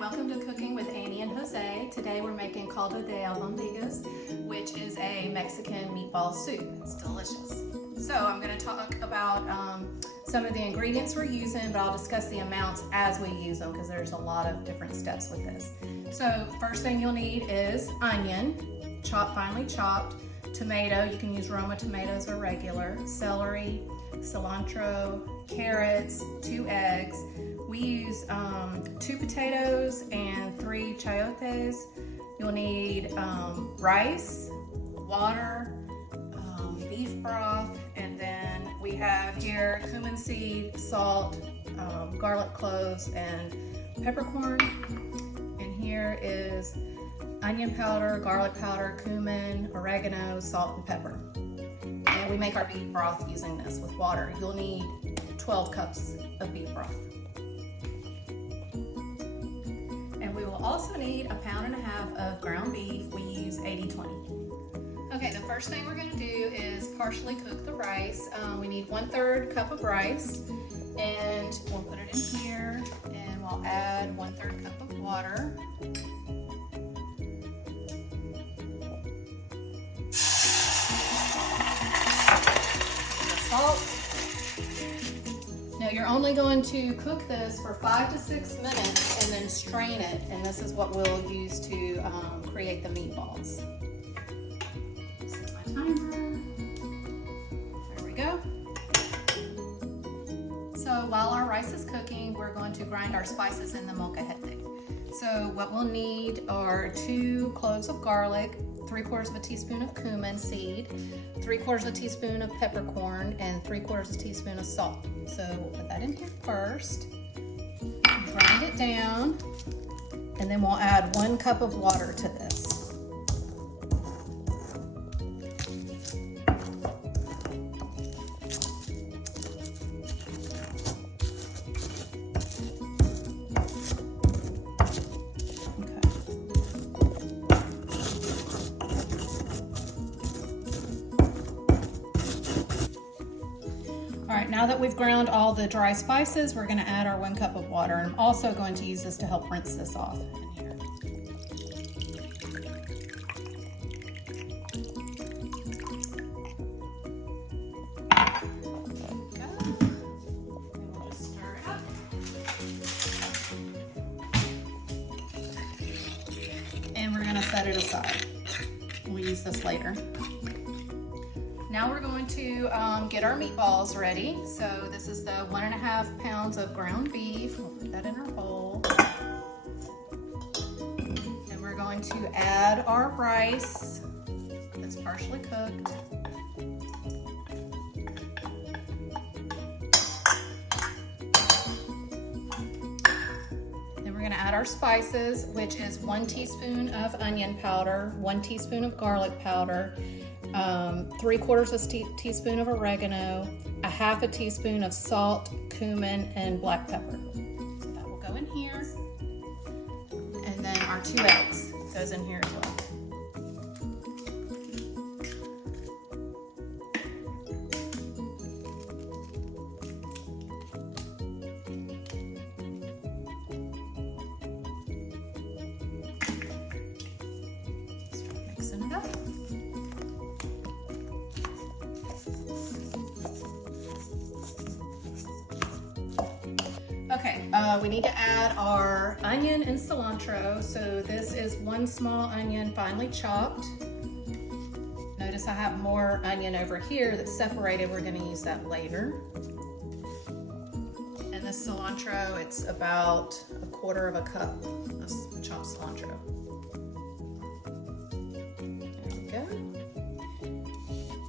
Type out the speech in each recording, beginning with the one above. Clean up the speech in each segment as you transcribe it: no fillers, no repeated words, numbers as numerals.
welcome to Cooking with Annie and Jose. Today we're making caldo de albondigas, which is a Mexican meatball soup. It's delicious. So I'm going to talk about some of the ingredients we're using, but I'll discuss the amounts as we use them because there's a lot of different steps with this. So first thing you'll need is onion, finely chopped, tomato, you can use Roma tomatoes or regular, celery, cilantro, carrots, 2 eggs. We use 2 potatoes and 3 chayotes. You'll need rice, water, beef broth, and then we have here cumin seed, salt, garlic cloves, and peppercorn. And here is onion powder, garlic powder, cumin, oregano, salt, and pepper. And we make our beef broth using this with water. You'll need 12 cups of beef broth. And we will also need 1.5 pounds of ground beef. We use 80-20. Okay, the first thing we're going to do is partially cook the rice. We need 1/3 cup of rice, and we'll put it in here, and we'll add 1/3 cup of water. Salt. Now you're only going to cook this for 5 to 6 minutes and then strain it, and this is what we'll use to create the meatballs. Set my timer. There we go. So while our rice is cooking, we're going to grind our spices in the molcajete. So what we'll need are 2 cloves of garlic, 3/4 of a teaspoon of cumin seed, 3/4 of a teaspoon of peppercorn, and 3/4 of a teaspoon of salt. So we'll put that in here first, grind it down, and then we'll add 1 cup of water to this. Alright, now that we've ground all the dry spices, we're going to add our 1 cup of water. And I'm also going to use this to help rinse this off in here. There we go. And we'll just stir it up. And we're going to set it aside. We'll use this later. Now we're going to get our meatballs ready. So this is the 1.5 pounds of ground beef. We'll put that in our bowl. Then we're going to add our rice that's partially cooked. Then we're going to add our spices, which is 1 teaspoon of onion powder, 1 teaspoon of garlic powder, 3/4 of a teaspoon of oregano, 1/2 teaspoon of salt, cumin, and black pepper. So that will go in here. And then our 2 eggs goes in here as well. Start mixing it up. Okay, we need to add our onion and cilantro. So this is 1 small onion finely chopped. Notice I have more onion over here that's separated. We're going to use that later. And this cilantro, it's about 1/4 cup of chopped cilantro. There we go.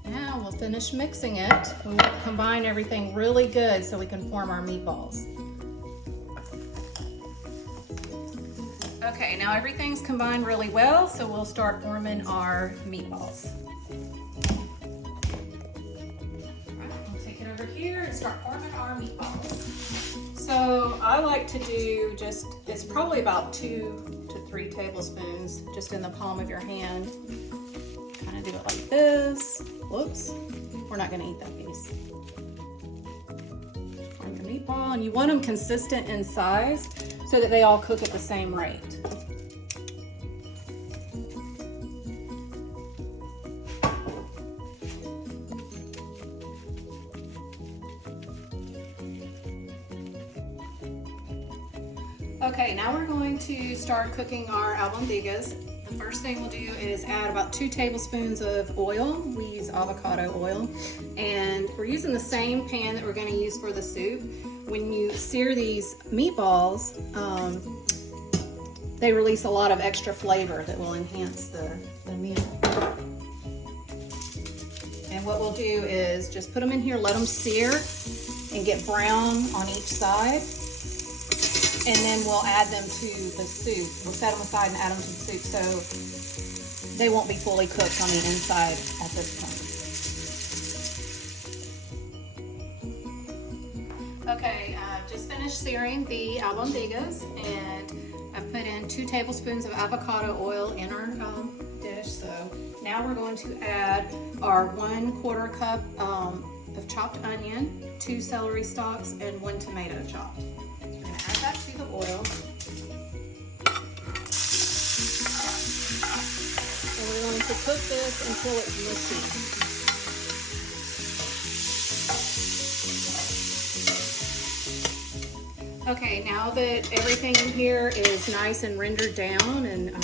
Now we'll finish mixing it. We want to combine everything really good so we can form our meatballs. Okay, now everything's combined really well, so we'll start forming our meatballs. Alright, we'll take it over here and start forming our meatballs. So I like to do it's probably about 2 to 3 tablespoons just in the palm of your hand. Kind of do it like this. Whoops, we're not going to eat that piece. Form your meatball, and you want them consistent in size. so that they all cook at the same rate. Okay, now we're going to start cooking our albondigas. The first thing we'll do is add about 2 tablespoons of oil. We use avocado oil, and we're using the same pan that we're going to use for the soup. When you sear these meatballs, they release a lot of extra flavor that will enhance the meal. And what we'll do is just put them in here, let them sear and get brown on each side. And then we'll add them to the soup. We'll set them aside and add them to the soup so they won't be fully cooked on the inside at this point. Okay, I've just finished searing the albondigas, and I've put in 2 tablespoons of avocado oil in our dish. So now we're going to add our 1/4 cup of chopped onion, 2 celery stalks, and 1 tomato chopped. Add that to the oil. And we're going to cook this until it's mushy. Okay, now that everything in here is nice and rendered down and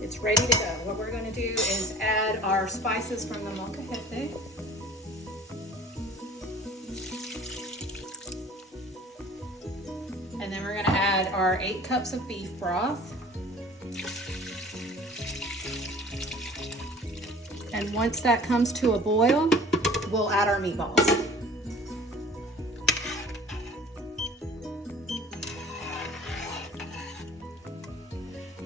it's ready to go, what we're going to do is add our spices from the molcajete. And then we're going to add our 8 cups of beef broth. And once that comes to a boil, we'll add our meatballs.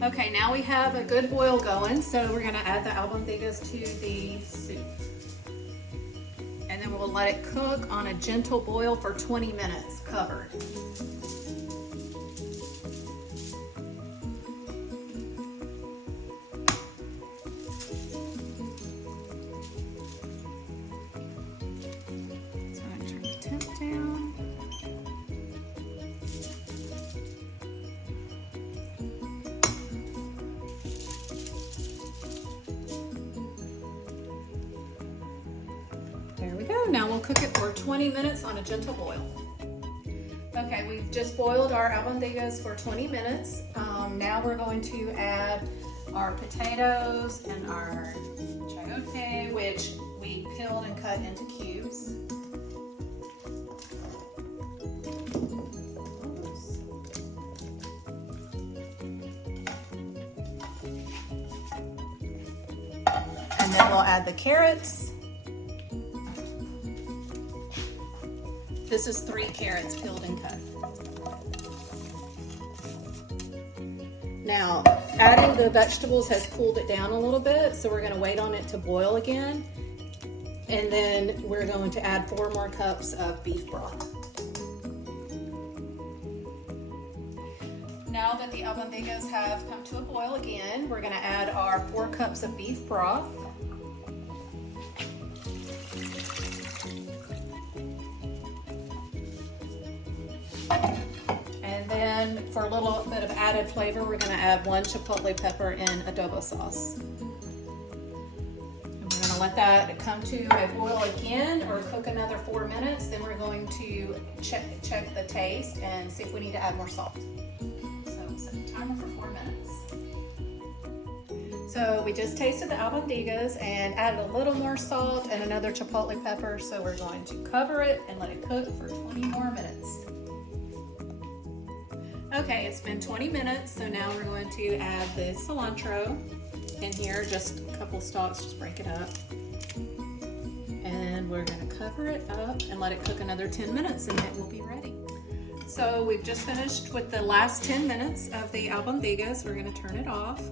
Okay, now we have a good boil going, so we're going to add the albondigas to the soup. And then we'll let it cook on a gentle boil for 20 minutes, covered. There we go. Now we'll cook it for 20 minutes on a gentle boil. Okay, we've just boiled our albondigas for 20 minutes. Now we're going to add our potatoes and our chayote, which we peeled and cut into cubes. And then we'll add the carrots. This is 3 carrots peeled and cut. Now, adding the vegetables has cooled it down a little bit, so we're going to wait on it to boil again. And then we're going to add 4 more cups of beef broth. Now that the albondigas have come to a boil again, we're going to add our 4 cups of beef broth. And then for a little bit of added flavor, we're going to add 1 chipotle pepper in adobo sauce. And we're going to let that come to a boil again or cook another 4 minutes. Then we're going to check the taste and see if we need to add more salt. So we'll set the timer for 4 minutes. So we just tasted the albondigas and added a little more salt and another chipotle pepper. So we're going to cover it and let it cook for 20 more minutes. Okay, it's been 20 minutes, so now we're going to add the cilantro in here, just a couple stalks, just break it up. And we're going to cover it up and let it cook another 10 minutes and it will be ready. So we've just finished with the last 10 minutes of the albondigas. We're going to turn it off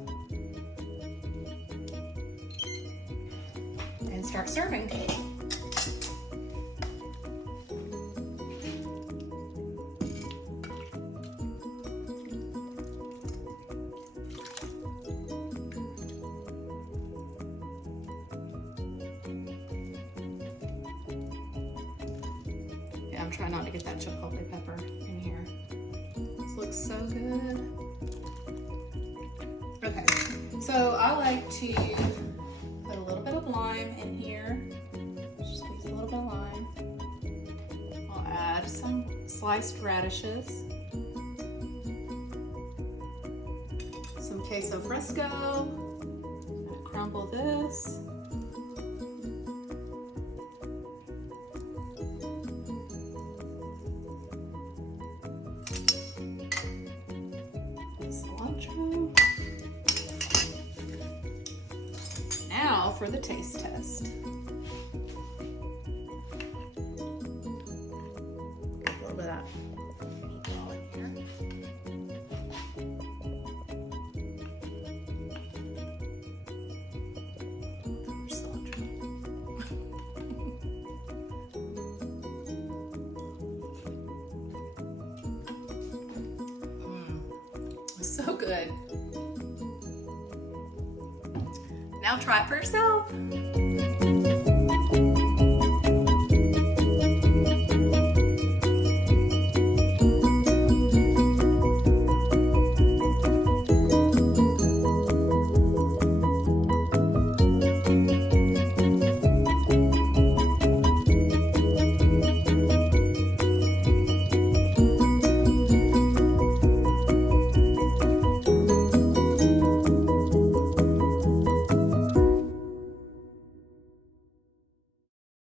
and start serving. I'm trying not to get that chipotle pepper in here. This looks so good. Okay, so I like to put a little bit of lime in here. Just squeeze a little bit of lime. I'll add some sliced radishes, some queso fresco. I'm gonna crumble this. Cilantro. Now for the taste test. A little bit of that meatball in here. Cilantro. So good. Now try it for yourself.